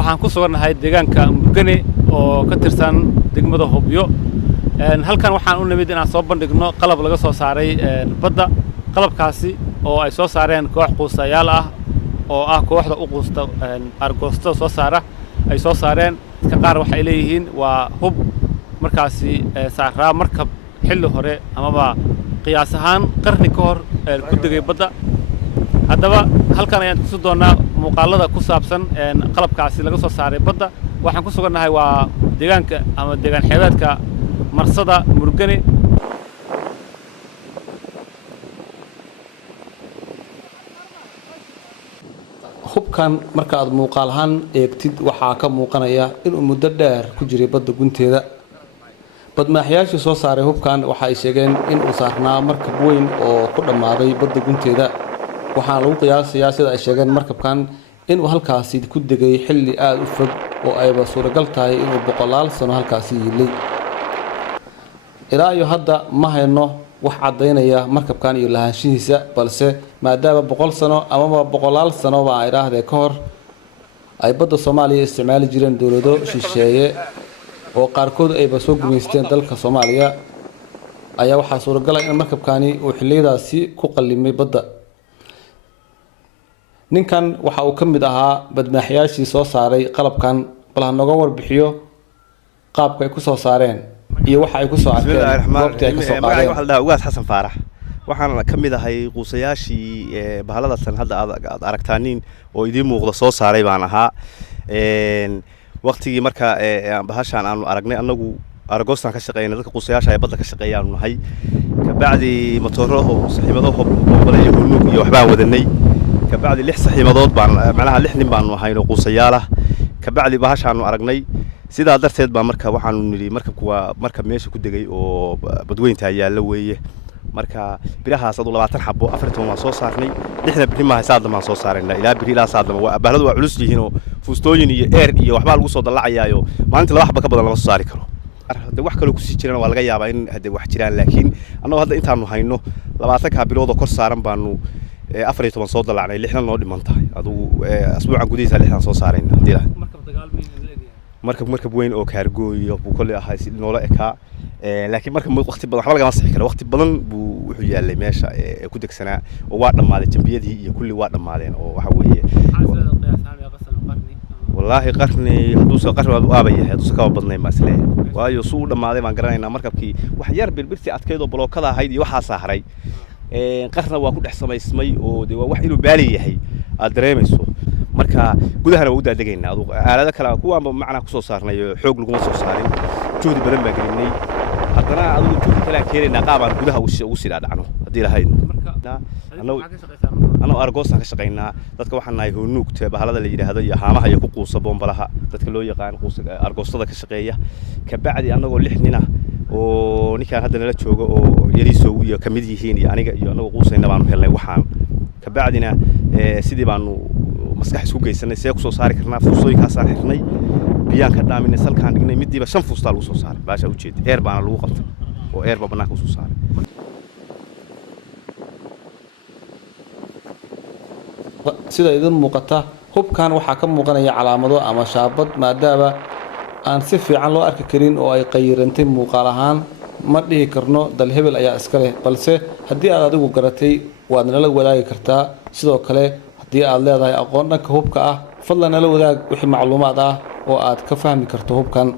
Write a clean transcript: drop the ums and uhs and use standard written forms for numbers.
waxaan ku suganahay deegaanka Murgane oo ka tirsan degmada Hobyo halkan waxaan u nimid inaan soo bandhigno qalab laga soo saaray badda qalabkaasi oo ay soo saareen koox quusayaal ah oo ah kooxda u quusta argoosta soo saara ay soo saareen dadka qaar waxay leeyihiin waa hub markaasi saaraa markab xilli hore amaba qiyaas ahaan qarni ka hor ku degay badda haddaba halkan ayaan ku doonaa muuqaalada ku saabsan qalabkaasi laga soo saaray badda waxaan ku sugannahay waa deegaanka ama deegaan xeebeedka marsada Murgane hubkan marka aad muuqaal ahaan eegtid waxaa ka muuqanaya inuu muddo dheer ku jiray badda gunteeda badmaaxyaashii soo saaray hubkan waxa ay sheegeen in uu saarnaa markab weyn oo ku dhammaaday badda gunteeda waxaana lagu qiyaasayaa sida ay sheegeen markabkan inuu halkaasi ku degay xilli aad u fog oo ayba suuragal tahay inuu boqolaal sano halkaasi yilay ilaa iyo hadda ma hayno wax cadaynaya markabkan iyo lahaanshihiisa balse maadaama 100 sano ama boqolaal sano baa ay raahdeen ka hor ay badda Soomaaliya isticmaali jireen dawlado shisheeye oo qaarkood ay soo gumeysteen dalka Soomaaliya ayaa waxa suuragal ah in markabkani uu xillidaasi ku qalimay badda ninkan waxa uu kamid ahaa badmaaxyaashii soo saaray qalabkan bal ha nooga warbixiyo qaabka ay ku soo saareen iyo waxa ay ku soo arkeen waqti ay ka soo qaadeen waxa la ugaas Xasan Faarax waxaan kamid ahay quusayaashii bahalada san hadda aad aragtaaniin oo idin muuqda soo saaray baan ahaa waqtigii marka bahashan aanu aragnay anagu argoostan ka shaqeynay dadka quusayaasha ay badda ka shaqeeyaan nahay ka bacdi matooro saxiibado boqolay iyo waxbaan wadanay ka bacdi 6 saxiibadood baan macnaha 6 nin baan hayno quusayaal ah ka bacdi bahashan aragnay sida darteed baa marka waxaan niri markabku waa markab meesha ku degay oo badweynta yaala weeye marka birahaas adu 20 xabo 40 waan soo saarnay 6 birimaha saadama soo saarnay ilaa birila saadama waa bahladu waa culus yihiin oo fuustooyin iyo air iyo waxba lagu soo dalacayaayo maalintii laba xabo ka badan lama soo saari karo hada wax kale ku sii jirana waa laga yaabaa in hada wax jiraan laakiin annagu hadda intaanu hayno 20 ka bilood oo kor saaran baanu 14 soo dalacnay 6 noo dhiman tahay adu asbuucan gudihiisa 6 soo saarayna hadii la markab weyn oo kaargo iyo buu kulli ahaa si noola ekaa laakiin marka waqti badan waxa laga masixi karo waqti badan buu wuxuu yaalay meesha ku degsanaa oo waa dhamaaday jambiyadii iyo kulli waa dhamaadeen oo waxa weeye wallahi qarni haduu soo qarni aaba yahay haduu ka badnayn ma isleeyahay waayo suu dhamaaday baan garanaynaa markabkii wax yar bilbirti adkeedo blookada ahayd iyo waxa saaray qarna waa ku dhex samaysmay oo wax inuu baali yahay aad dareemayso marka gudahana u daadagaynaa adu aalada kala kuwaanba macna ku soo saarnay xoog lagu soo saarin joodi badan baa gelinay haddana adu joodi kala keenayna qaabaan gudaha ugu sii dhacno hadii lahayd ana argoostan ka shaqeynaa dadka waxaan nahay hoonuugta bahalada la yiraahdo iyo haamaha iyo ku quusa bombalaha dadka loo yaqaan quusa argoostada ka shaqeeya ka bacdi anagoo 6 nin ah oo ninkaan hadda nala joogo oo yariiso iyo kamid yihiin iyo aniga iyo anagoo quusayna baan helnay waxaan ka bacdina sidii baanu maskax isku geysanay see ku soo saari karnaa fuusooyinkaas aan xirnay biyaan ka dhaaminay salkaan dhignay midiiba 5 fuustaa lagu soo saaray baasha u jeed air baana lagu qabtay oo air banaanka soo saaray sida idin muuqata hubkan waxa ka muuqanaya calaamado ama shaabad maadaama aan si fiican loo arki karin oo ay qayrantay muuqaal ahaan ma dhihi karno dal hebel ayaa iska leh balse haddii aad adigu garatay waad nala wadaagi kartaa sidoo kale haddii aad leedahay aqoon dhanka hubka ah fadlan nala wadaag wixii macluumaad ah oo aad ka fahmi karto hubkan